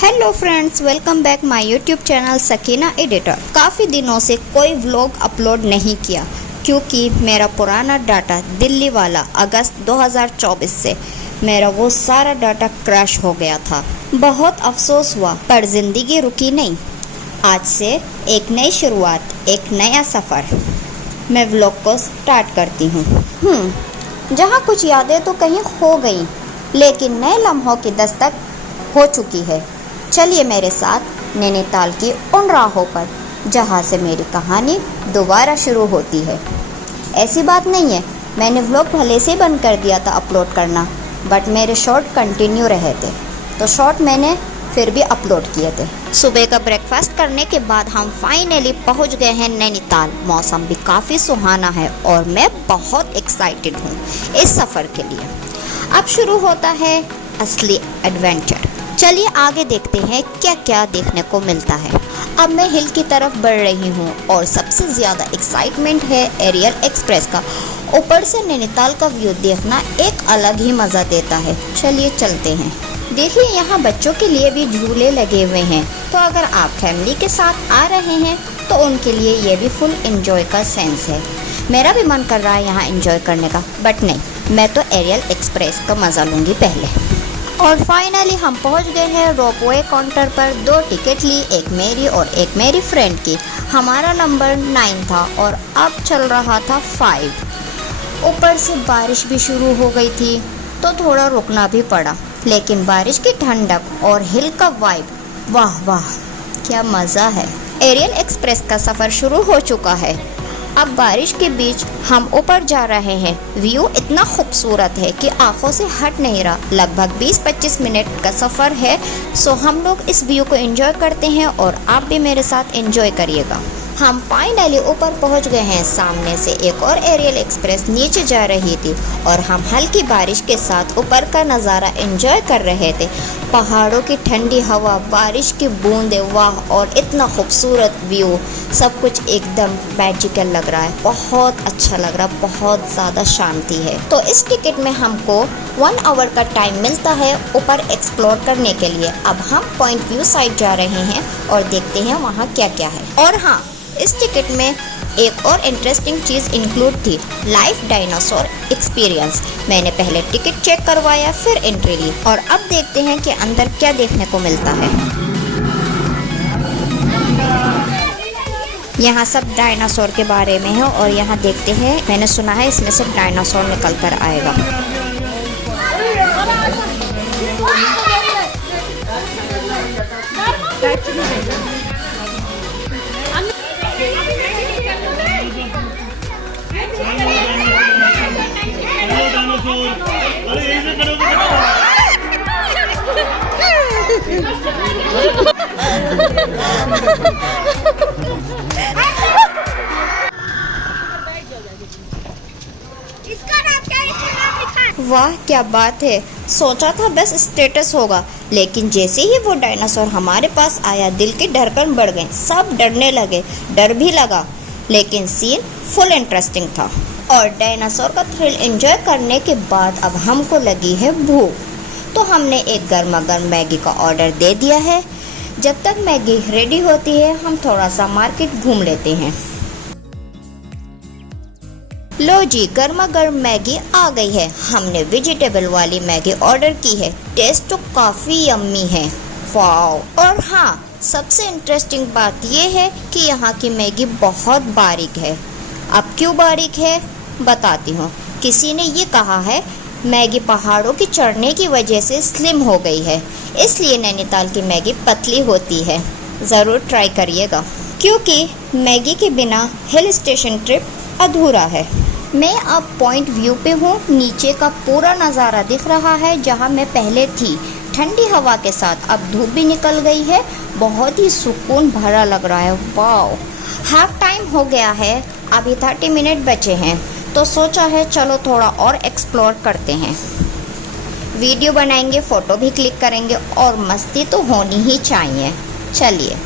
Hello friends, welcome back my YouTube channel Sakina editor. काफ़ी दिनों से कोई व्लॉग अपलोड नहीं किया क्योंकि मेरा पुराना डाटा दिल्ली वाला अगस्त 2024 से मेरा वो सारा डाटा क्रैश हो गया था। बहुत अफसोस हुआ, पर ज़िंदगी रुकी नहीं। आज से एक नई शुरुआत, एक नया सफ़र। मैं व्लॉग को स्टार्ट करती हूँ। जहाँ कुछ यादें तो कहीं खो गई, लेकिन नए लम्हों की दस्तक हो चुकी है। चलिए मेरे साथ नैनीताल की उन राहों पर जहाँ से मेरी कहानी दोबारा शुरू होती है। ऐसी बात नहीं है, मैंने व्लॉग भले से बंद कर दिया था अपलोड करना, बट मेरे शॉर्ट कंटिन्यू रहे थे, तो शॉर्ट मैंने फिर भी अपलोड किए थे। सुबह का ब्रेकफास्ट करने के बाद हम फाइनली पहुँच गए हैं नैनीताल। मौसम भी काफ़ी सुहाना है और मैं बहुत एक्साइटेड हूँ इस सफ़र के लिए। अब शुरू होता है असली एडवेंचर। चलिए आगे देखते हैं क्या क्या देखने को मिलता है। अब मैं हिल की तरफ बढ़ रही हूँ और सबसे ज़्यादा एक्साइटमेंट है एरियल एक्सप्रेस का। ऊपर से नैनीताल का व्यू देखना एक अलग ही मज़ा देता है। चलिए चलते हैं। देखिए यहाँ बच्चों के लिए भी झूले लगे हुए हैं, तो अगर आप फैमिली के साथ आ रहे हैं तो उनके लिए ये भी फुल एंजॉय का सेंस है। मेरा भी मन कर रहा है यहाँ एंजॉय करने का, बट नहीं, मैं तो एरियल एक्सप्रेस का मज़ा लूँगी पहले। और फाइनली हम पहुंच गए हैं रोपवे काउंटर पर। 2 टिकट ली, एक मेरी और एक मेरी फ्रेंड की। हमारा नंबर 9 था और अब चल रहा था 5। ऊपर से बारिश भी शुरू हो गई थी तो थोड़ा रुकना भी पड़ा, लेकिन बारिश की ठंडक और हिल का वाइब, वाह वाह क्या मज़ा है। एरियल एक्सप्रेस का सफ़र शुरू हो चुका है। अब बारिश के बीच हम ऊपर जा रहे हैं। व्यू इतना खूबसूरत है कि आंखों से हट नहीं रहा। लगभग 20-25 मिनट का सफ़र है, सो हम लोग इस व्यू को एंजॉय करते हैं और आप भी मेरे साथ एंजॉय करिएगा। हम फाइनली ऊपर पहुंच गए हैं। सामने से एक और एरियल एक्सप्रेस नीचे जा रही थी और हम हल्की बारिश के साथ ऊपर का नज़ारा एंजॉय कर रहे थे। पहाड़ों की ठंडी हवा, बारिश की बूंदें, वाह, और इतना खूबसूरत व्यू, सब कुछ एकदम मैजिकल लग रहा है। बहुत अच्छा लग रहा है, बहुत ज़्यादा शांति है। तो इस टिकट में हमको 1 आवर का टाइम मिलता है ऊपर एक्सप्लोर करने के लिए। अब हम पॉइंट व्यू साइड जा रहे हैं और देखते हैं वहाँ क्या क्या है। और हाँ, इस टिकट में एक और इंटरेस्टिंग चीज़ इंक्लूड थी, लाइव डायनासोर एक्सपीरियंस। मैंने पहले टिकट चेक करवाया, फिर एंट्री ली और अब देखते हैं कि अंदर क्या देखने को मिलता है। यहाँ सब डायनासोर के बारे में है और यहाँ देखते हैं, मैंने सुना है इसमें से डायनासोर निकल कर आएगा। वाह क्या बात है। सोचा था बस स्टेटस होगा, लेकिन जैसे ही वो डायनासोर हमारे पास आया, दिल की धड़कन बढ़ गई। सब डरने लगे, डर भी लगा, लेकिन सीन फुल इंटरेस्टिंग था। और डायनासोर का थ्रिल एंजॉय करने के बाद अब हमको लगी है भूख, तो हमने एक गर्मा गर्म मैगी का ऑर्डर दे दिया है। जब तक मैगी रेडी होती है, हम थोड़ा सा मार्केट घूम लेते हैं। लो जी, गर्मा गर्म मैगी आ गई है। हमने वेजिटेबल वाली मैगी ऑर्डर की है। टेस्ट तो काफ़ी यम्मी है, वाव। और हाँ, सबसे इंटरेस्टिंग बात यह है कि यहाँ की मैगी बहुत बारीक है। अब क्यों बारीक है बताती हूँ। किसी ने ये कहा है मैगी पहाड़ों की चढ़ने की वजह से स्लिम हो गई है, इसलिए नैनीताल की मैगी पतली होती है। ज़रूर ट्राई करिएगा, क्योंकि मैगी के बिना हिल स्टेशन ट्रिप अधूरा है। मैं अब पॉइंट व्यू पे हूँ। नीचे का पूरा नज़ारा दिख रहा है जहाँ मैं पहले थी। ठंडी हवा के साथ अब धूप भी निकल गई है। बहुत ही सुकून भरा लग रहा है, वाओ। हाफ टाइम हो गया है, अभी 30 मिनट बचे हैं, तो सोचा है चलो थोड़ा और एक्सप्लोर करते हैं। वीडियो बनाएंगे, फ़ोटो भी क्लिक करेंगे और मस्ती तो होनी ही चाहिए। चलिए।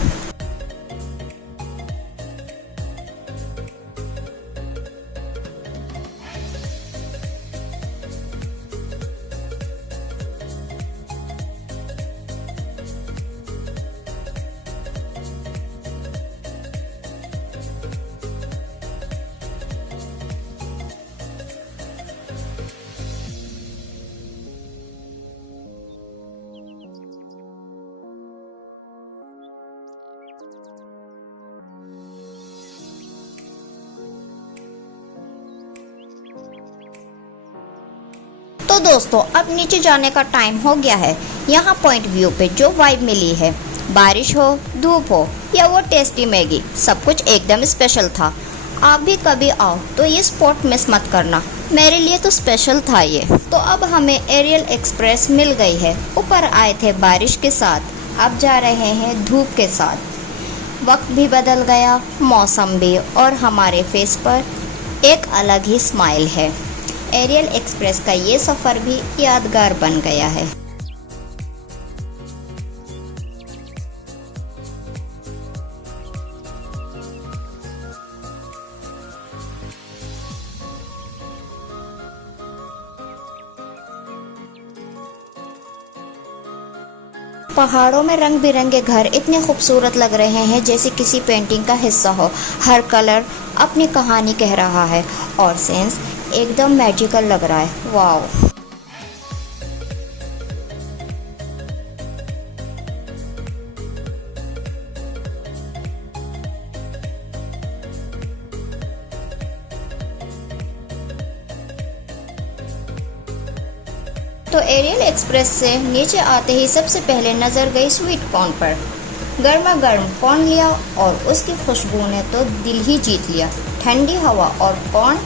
तो दोस्तों अब नीचे जाने का टाइम हो गया है। यहाँ पॉइंट व्यू पे जो वाइब मिली है, बारिश हो, धूप हो या वो टेस्टी मैगी, सब कुछ एकदम स्पेशल था। आप भी कभी आओ तो ये स्पॉट मिस मत करना, मेरे लिए तो स्पेशल था ये। तो अब हमें एरियल एक्सप्रेस मिल गई है। ऊपर आए थे बारिश के साथ, अब जा रहे हैं धूप के साथ। वक्त भी बदल गया, मौसम भी, और हमारे फेस पर एक अलग ही स्माइल है। एरियल एक्सप्रेस का ये सफ़र भी यादगार बन गया है। पहाड़ों में रंग बिरंगे घर इतने खूबसूरत लग रहे हैं जैसे किसी पेंटिंग का हिस्सा हो। हर कलर अपनी कहानी कह रहा है और सेंस एकदम मैजिकल लग रहा है। वाओ! तो एरियल एक्सप्रेस से नीचे आते ही सबसे पहले नज़र गई स्वीट कॉर्न पर। गर्मा गर्म कॉर्न लिया और उसकी खुशबू ने तो दिल ही जीत लिया। ठंडी हवा और corn,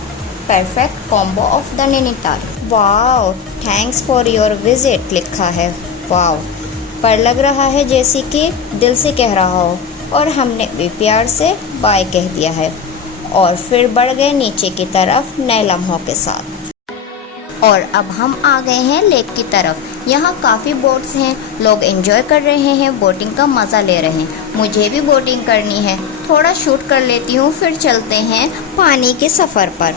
perfect combo of the Nainital. Wow! Thanks for your visit लिखा है। वाओ! पर लग रहा है जैसे कि दिल से कह रहा हो, और हमने भी प्यार से बाय कह दिया है और फिर बढ़ गए नीचे की तरफ नए लम्हों के साथ। और अब हम आ गए हैं लेक की तरफ। यहाँ काफ़ी बोट्स हैं, लोग एंजॉय कर रहे हैं, बोटिंग का मज़ा ले रहे हैं। मुझे भी बोटिंग करनी है, थोड़ा शूट कर लेती हूँ, फिर चलते हैं पानी के सफ़र पर।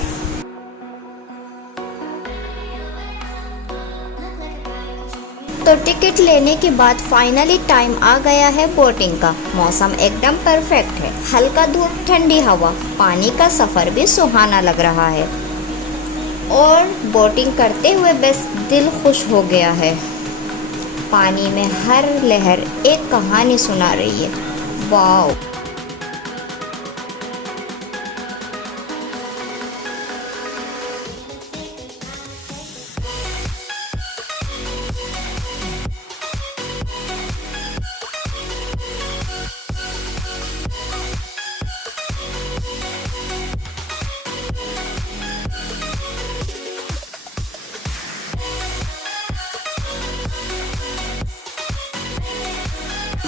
तो टिकट लेने के बाद फाइनली टाइम आ गया है बोटिंग का। मौसम एकदम परफेक्ट है, हल्का धूप, ठंडी हवा, पानी का सफ़र भी सुहाना लग रहा है और बोटिंग करते हुए बस दिल खुश हो गया है। पानी में हर लहर एक कहानी सुना रही है। वाओ!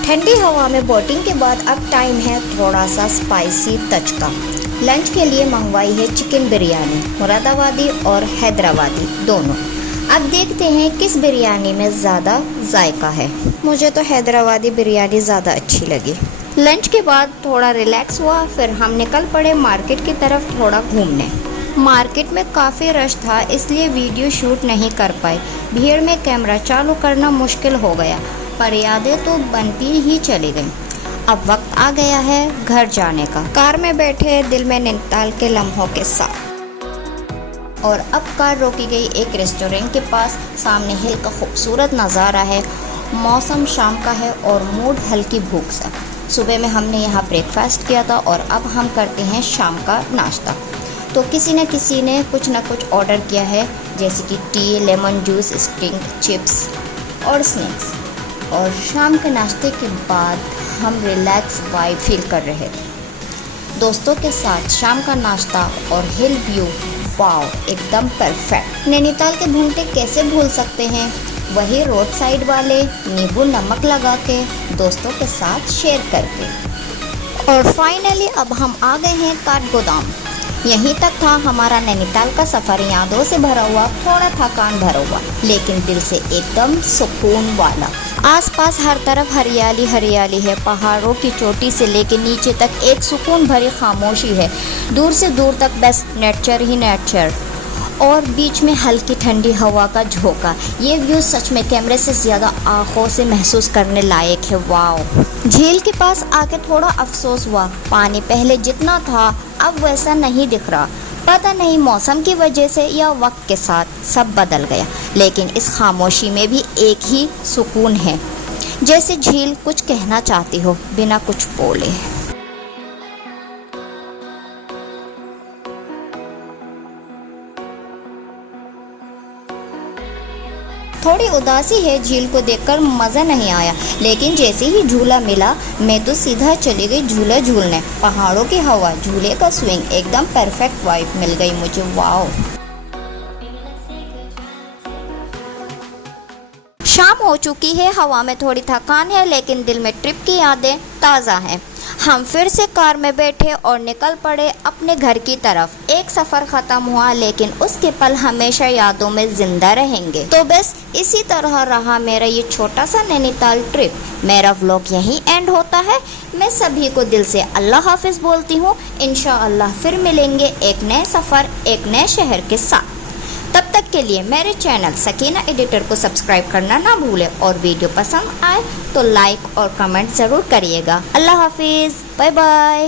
ठंडी हवा में बोटिंग के बाद अब टाइम है थोड़ा सा स्पाइसी टच का। लंच के लिए मंगवाई है चिकन बिरयानी, मुरादाबादी और हैदराबादी दोनों। अब देखते हैं किस बिरयानी में ज़्यादा जायका है। मुझे तो हैदराबादी बिरयानी ज़्यादा अच्छी लगी। लंच के बाद थोड़ा रिलैक्स हुआ, फिर हम निकल पड़े मार्केट की तरफ थोड़ा घूमने। मार्केट में काफ़ी रश था, इसलिए वीडियो शूट नहीं कर पाए। भीड़ में कैमरा चालू करना मुश्किल हो गया, पर यादें तो बनती ही चली गईं। अब वक्त आ गया है घर जाने का। कार में बैठे दिल में नैनीताल के लम्हों के साथ। और अब कार रोकी गई एक रेस्टोरेंट के पास। सामने हिल का खूबसूरत नज़ारा है, मौसम शाम का है और मूड हल्की भूख सा। सुबह में हमने यहाँ ब्रेकफास्ट किया था और अब हम करते हैं शाम का नाश्ता। तो किसी ने कुछ ना कुछ ऑर्डर किया है, जैसे कि T, lemon juice, sting, chips और स्नैक्स। और शाम के नाश्ते के बाद हम रिलैक्स वाइब फील कर रहे थे दोस्तों के साथ। शाम का नाश्ता और हिल व्यू, वाओ, एकदम परफेक्ट। नैनीताल के भुंटे कैसे भूल सकते हैं, वही रोड साइड वाले, नींबू नमक लगा के, दोस्तों के साथ शेयर करके। और फाइनली अब हम आ गए हैं काठगोदाम। यहीं तक था हमारा नैनीताल का सफ़र, यादों से भरा हुआ, थोड़ा थकान भरा हुआ, लेकिन दिल से एकदम सुकून वाला। आसपास हर तरफ हरियाली हरियाली है, पहाड़ों की चोटी से लेकर नीचे तक एक सुकून भरी खामोशी है। दूर से दूर तक बस नेचर ही नेचर, और बीच में हल्की ठंडी हवा का झोंका। ये व्यू सच में कैमरे से ज़्यादा आँखों से महसूस करने लायक है। वाओ! झील के पास आके थोड़ा अफसोस हुआ, पानी पहले जितना था अब वैसा नहीं दिख रहा। पता नहीं मौसम की वजह से या वक्त के साथ सब बदल गया, लेकिन इस खामोशी में भी एक ही सुकून है, जैसे झील कुछ कहना चाहती हो बिना कुछ बोले। थोड़ी उदासी है, झील को देखकर मज़ा नहीं आया, लेकिन जैसे ही झूला मिला मैं तो सीधा चली गई झूला झूलने। पहाड़ों की हवा, झूले का स्विंग, एकदम परफेक्ट वाइब मिल गई मुझे। वाओ। शाम हो चुकी है, हवा में थोड़ी थकान है, लेकिन दिल में ट्रिप की यादें ताज़ा हैं। हम फिर से कार में बैठे और निकल पड़े अपने घर की तरफ। एक सफ़र ख़त्म हुआ, लेकिन उसके पल हमेशा यादों में ज़िंदा रहेंगे। तो बस इसी तरह रहा मेरा ये छोटा सा नैनीताल ट्रिप। मेरा व्लॉग यहीं एंड होता है। मैं सभी को दिल से अल्लाह हाफिज़ बोलती हूँ। इंशाअल्लाह फिर मिलेंगे एक नए सफ़र, एक नए शहर के साथ। तब तक के लिए मेरे चैनल सकीना एडिटर को सब्सक्राइब करना ना भूलें, और वीडियो पसंद आए तो लाइक और कमेंट ज़रूर करिएगा। अल्लाह हाफिज़, बाय बाय।